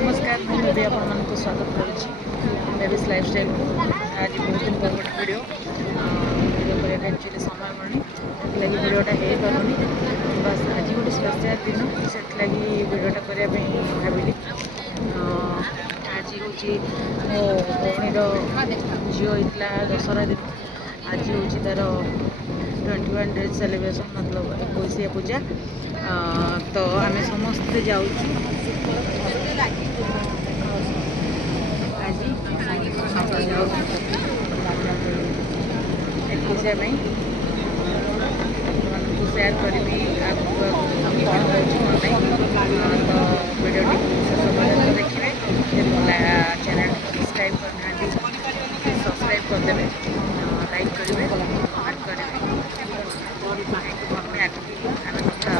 नमस्कार मुझे भी आपण को स्वागत करुच्ची बेबीज लाइफस्टाइल आज बहुत दिन पर गोटे वीडियो वीडियो एक्चुअली समय मिलनी लगी वीडियोटा हो पारूनी बस आज गोटे स्पेशल दिन से लगी वीडियोटा करने भाविली आज हूँ मो भौणीर झील होता दशहरा दिन आज हूँ तार 21 डेज सेलिब्रेशन मतलब 21 पूजा तो आम समस्ते जाऊँ एकुशा को सेयार करी कौन तो वीडियो शेष पर्यटन देखिए चैनल सब्सक्राइब करना सब्सक्राइब करदे लाइक करेंगे कमेंट करेंगे आगे कथा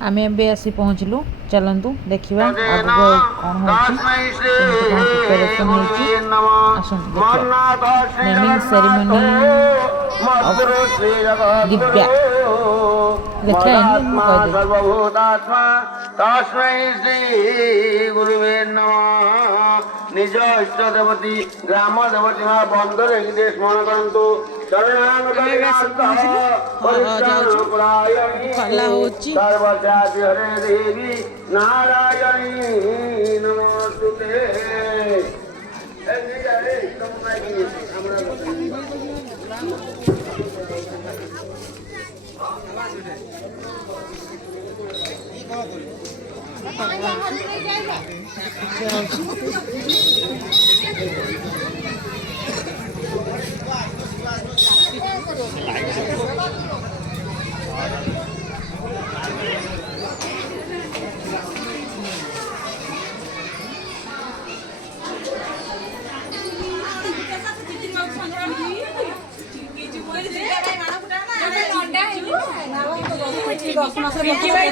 आम ए आसी पहुँचलु चलतु देखा आगे कौन प्रिपरेसन नेमिंग सेरेमनी दिव्या लिखा निज इष्ट देवती ग्राम देवती माँ बंदर स्मरण करतु हरे देवी नारायणी नमोस्तुते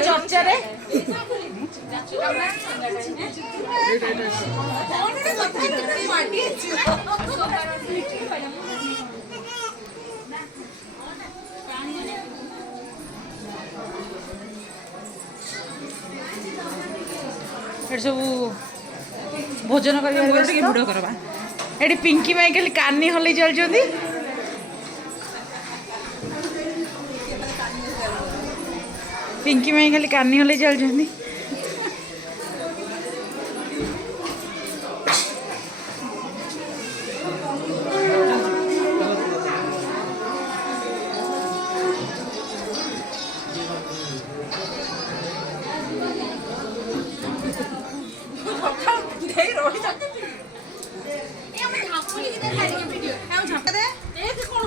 चर्चा सब भोजन कर पिंकी माई खाली कानी हल चलती पिंकी माई खाली कानी हल चलती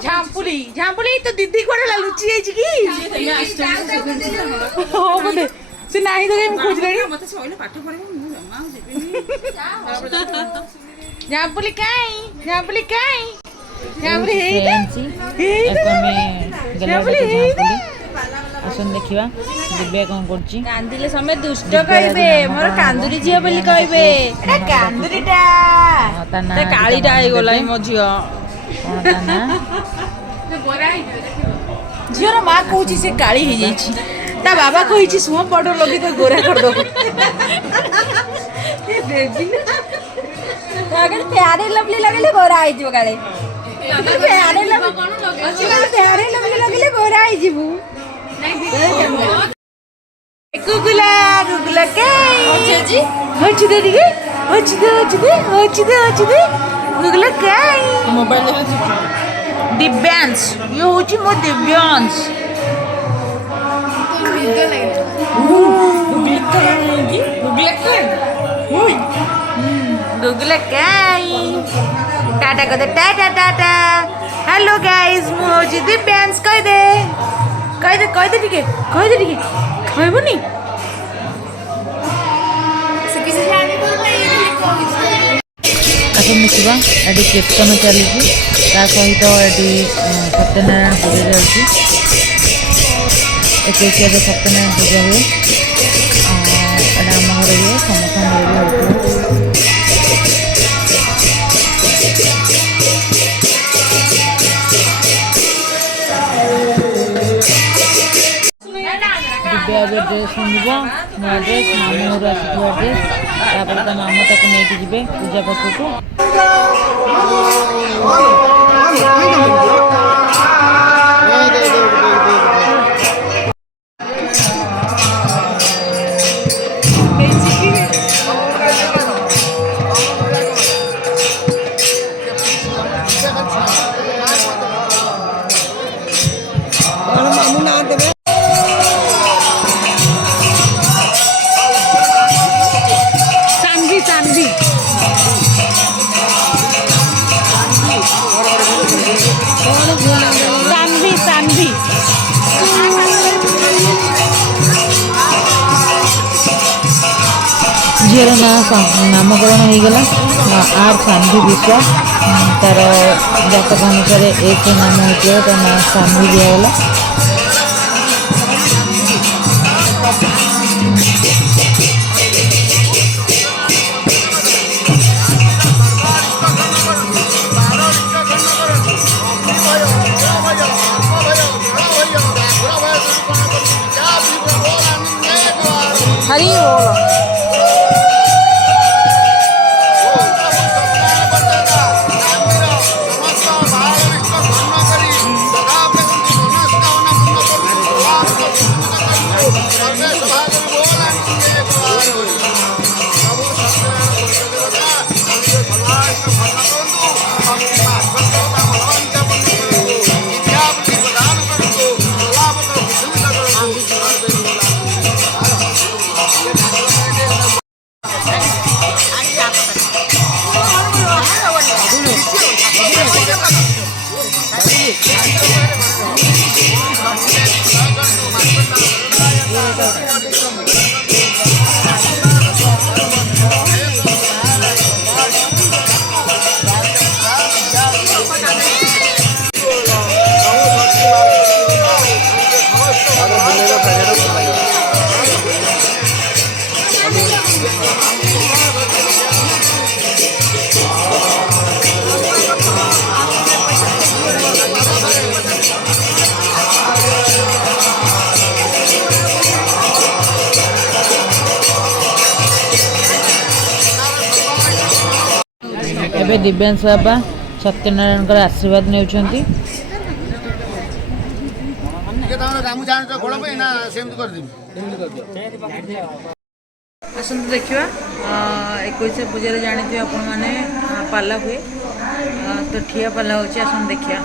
झांपुली झांपुली तो दीदी कोड़ा लुचि जाइछि की हो बोले से नाही तो हम खोज लेनी मते सोइले पाठ पढे मु जमा जेबी झांपुली काई झांपुली हे आसन देखिबा दिव्या कौन करछि कांदिले समय दुष्ट कहबे मोर कांदुरी झियो बोली कहबे एटा कांदुरीटा ता कालीटा आइ गलाई मो झियो कोन ता ना झियोर माँ कहूँ से काली हो जाइछि ता बाबा कही सुह पाउडर लगी तो गोरा कर दो अगर प्यारे लवली लगले गोरा आई जीव काले प्यारे लवली लगले गोरा आई जीवु गुगुला गुगुला के जी होछि दे दिगे होछि दे गुगुला के मोबाइल देखि दिव्यांश ये होछि मो दिव्यांश गुगुला के टाटा कर दे टाटा हेलो गाइस मु होछि दिव्यांश कह दे ठीक कहबुनी ମିଶିବା। ଏଠି କୀର୍ତ୍ତନ ଚାଲିଛି, ତା ସହିତ ଏଠି ସତ୍ୟନାରାୟଣ ପୂଜା ଚାଲିଛି। 21ରେ ସତ୍ୟନାରାୟଣ ପୂଜା ହୁଏ। ଏଇଟା ଆମ ଘରେ ହୁଏ, ସମସ୍ତଙ୍କ ଘରେ ବି ହେଉଥିବ। ଦିବ୍ୟା ଏବେ ଡ୍ରେସ୍ ପିନ୍ଧିବ, ନୂଆ ଡ୍ରେସ୍, ମାମୁଁ ଘରୁ ଆସିଥିବା ଡ୍ରେସ୍। ତାପରେ ତା ମାମୁଁ ତାକୁ ନେଇକି ଯିବେ ପୂଜା ପାଖକୁ। ଝିଅର ନାମକରଣ ହେଇଗଲା ଆର୍ ସାନ୍ଭି ବିଶ୍ୱାସ। ତାର ଜାତକ ଅନୁସାରେ ଏକ ନାମ ହେଇଥିବ, ତା ନାଁ ସାନ୍ଭି ଦିଆଗଲା। हरी बोल। ଏବେ ଦିବ୍ୟାଂଶ ବାପା ସତ୍ୟନାରାୟଣଙ୍କର ଆଶୀର୍ବାଦ ନେଉଛନ୍ତି। ଆସନ୍ତୁ ଦେଖିବା 21 ପୂଜାରେ ଜାଣିଥିବେ ଆପଣମାନେ ପାଲା ହୁଏ, ତ ଠିଆ ପାଲା ହେଉଛି। ଆସନ୍ତୁ ଦେଖିବା।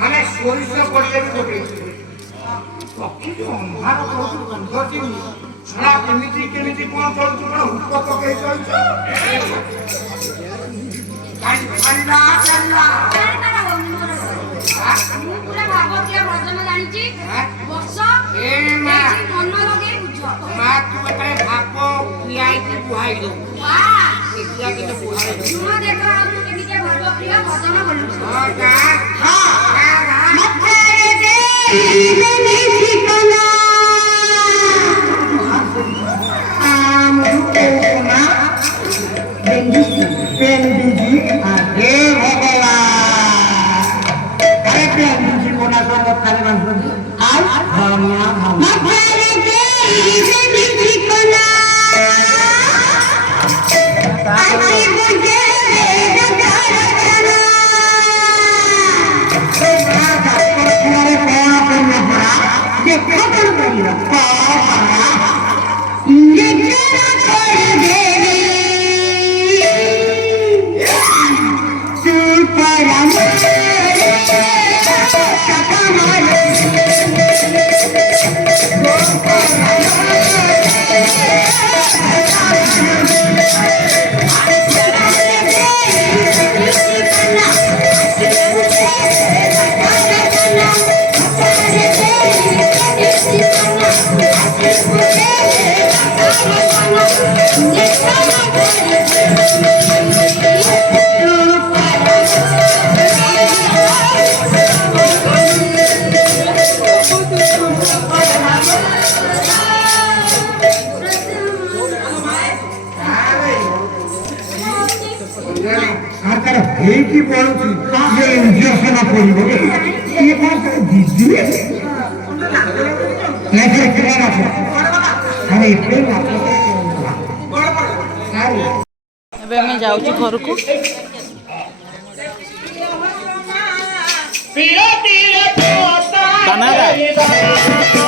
ମାନେ ସୋରିଷ ପଡ଼ିଲେ ବି ପକେଇଥିଲେ ପକ୍ଷୀ ଯୋଉ ଅନ୍ଧାର କରୁଛୁ ଗନ୍ଧଟି ଛଡ଼ା କେମିତି କେମିତି କଣ ଚଳୁଛୁ, କଣ ହୁକ ପକେଇ ଚଳୁଛୁ। ତାର ହେଇକି ପଡୁଛି ଯେ ଇଞ୍ଜେକ୍ସନ ପଡିବ ଇଏ କଣ ଦିଦି ଏବେ ଆମେ ଯାଉଛୁ ଘରକୁ। Canada.